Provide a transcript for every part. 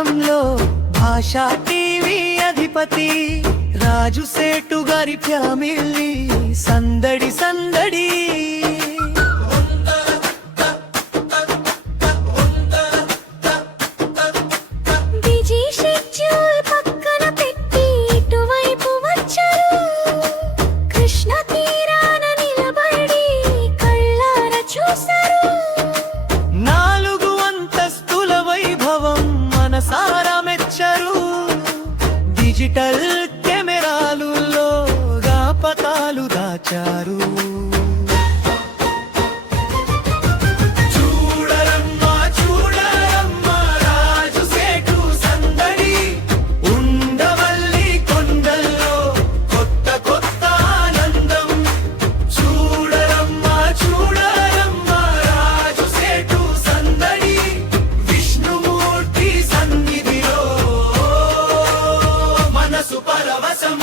క్షేత్రంలో భాషా టీవీ అధిపతి రాజు సేటు గారి ఫ్యామిలీ సందడి సందడి. డిజిటల్ కెమెరాలులో జ్ఞాపకాలు దాచారు. చూడరమ్మా చూడరమ్మా రాజు సేటు సందడి, ఉండవల్లి కొండల్లో కొత్త కొత్త ఆనందం. చూడరమ్మా చూడరమ్మా రాజు సేటు సందడి, విష్ణుమూర్తి సన్నిధిలో పరవశం.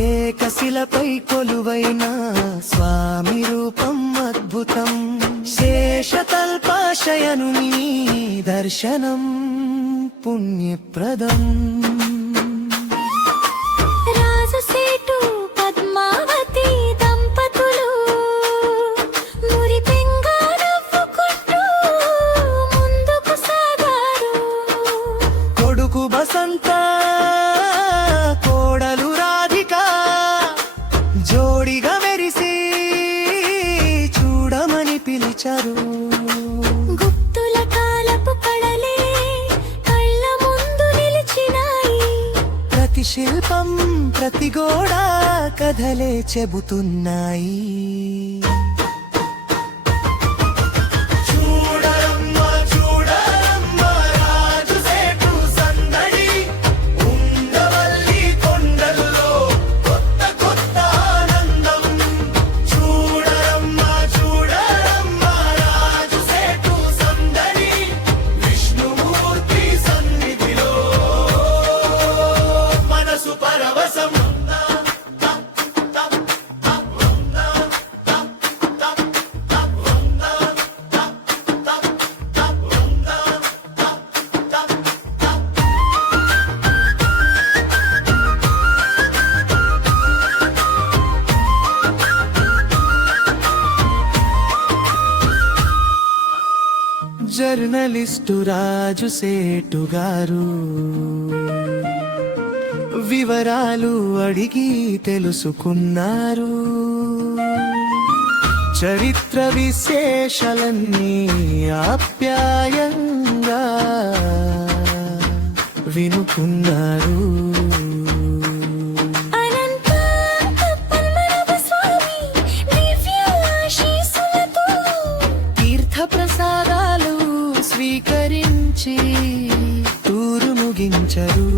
ఏకశిలపై కొలువైన స్వామి రూపం అద్భుతం. శేషతల్పాశయనుని దర్శనం పుణ్యప్రదం. రాజు సేటు పద్మావతి దంపతులు మురిపెంగా నవ్వుకుంటూ ముందుకు సాగారు. కొడుకు బసంత కోడలు రాధిక జోడిగా మెరిసి చూడమని పిలిచారు. గుప్తుల కాలపు కళలే కళ్ళ ముందు నిలిచినాయి. ప్రతి శిల్పం ప్రతి గోడ కథలే చెబుతున్నాయి. జర్నలిస్టు రాజు సేటు గారు వివరాలు అడిగి తెలుసుకున్నారు. చరిత్ర విశేషాలన్నీ ఆప్యాయంగా వినుకున్నారు. తీర్థప్రసాదాలు స్వీకరించి టూరు ముగించరు.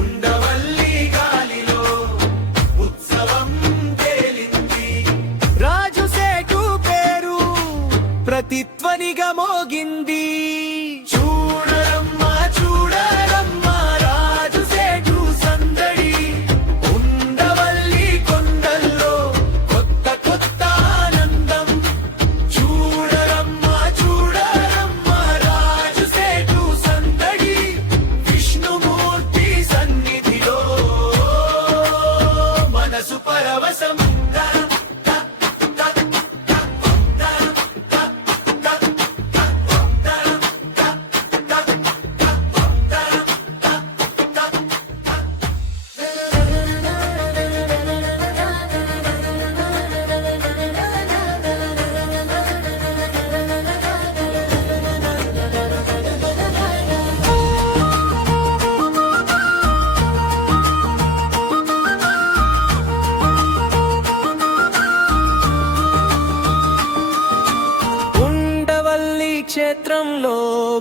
ఉండవల్లి గాలిలో ఉత్సవం తేలింది. రాజు సేటు పేరు ప్రతిధ్వనిగా మోగింది. చూడరమ్మా చూడరమ్మా రాజు సేటు సందడి, ఉండవల్లి కొండల్లో కొత్త కొత్త ఆనందం. చూడరమ్మా చూడరమ్మా రాజు సేటు సందడి, విష్ణుమూర్తి సన్నిధిలో మనసు పరవశం. క్షేత్రంలో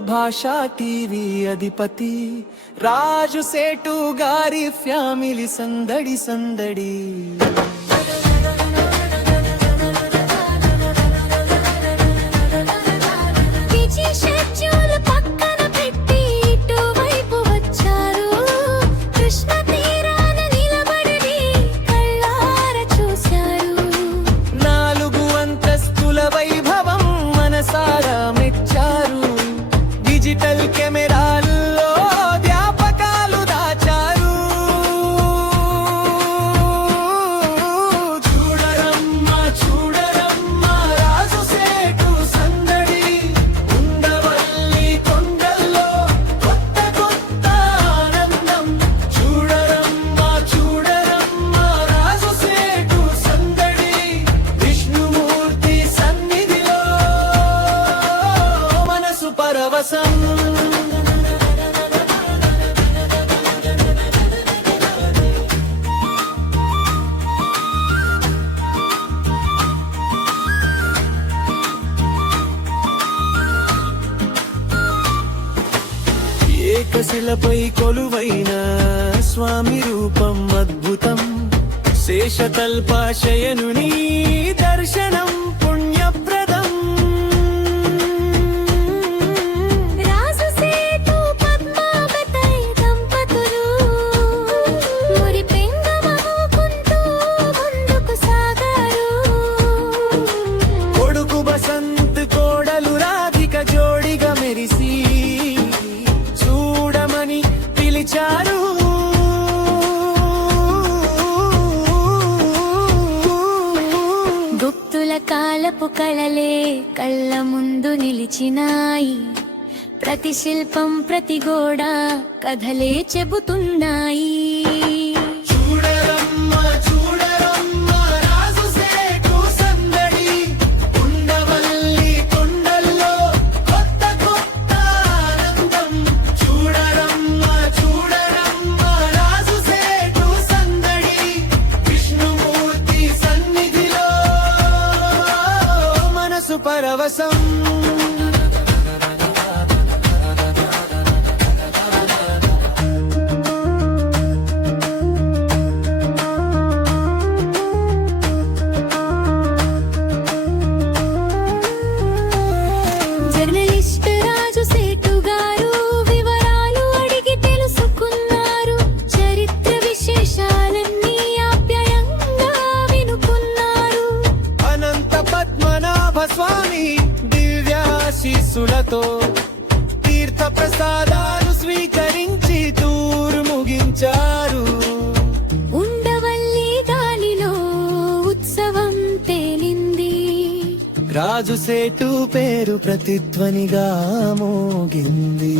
భాషా టీవీ అధిపతి రాజు సేటు గారి ఫ్యామిలీ సందడి సందడి. శిలపై కొలువైన స్వామి రూపం అద్భుతం శేషతల్పాశయనుని దర్శనం పుణ్యప్రదం రాజు సేటు పద్మావతై దంపతులు మురిపెంగమనుకుంటూ ముందుకు సాగారు. కొడుకు బసంత్ కోడలు రాధిక జోడిగా మెరిసి చూడమని పిలిచారు. గుప్తుల కాలపు కళలే కళ్ళ ముందు నిలిచినాయి. ప్రతి శిల్పం ప్రతి గోడ కథలే చెబుతున్నాయి. చూడరమ్మ చూడరమ్మ రాజు సేటు సందడి ఉండవల్లి కొండల్లో కొత్త కొత్త ఆనందం. చూడరమ్మ చూడరమ్మ రాజు సేటు సందడి విష్ణుమూర్తి సన్నిధిలో మనసు పరవశం. జర్నలిస్ట్ రాజు సేటు గారు వివరాలు అడిగి తెలుసుకున్నారు. చరిత్ర విశేషాలన్నీ ఆప్యాయంగా వినుకున్నారు. అనంత పద్మనాభ స్వామి దివ్యాశీస్సులతో తీర్థ ప్రసాదాలు స్వీకరించి తూరు ముగించారు. ఉండవల్లి గాలిలో ఉత్సవం తేలింది. రాజు సేటు పేరు ప్రతిధ్వనిగా మోగింది.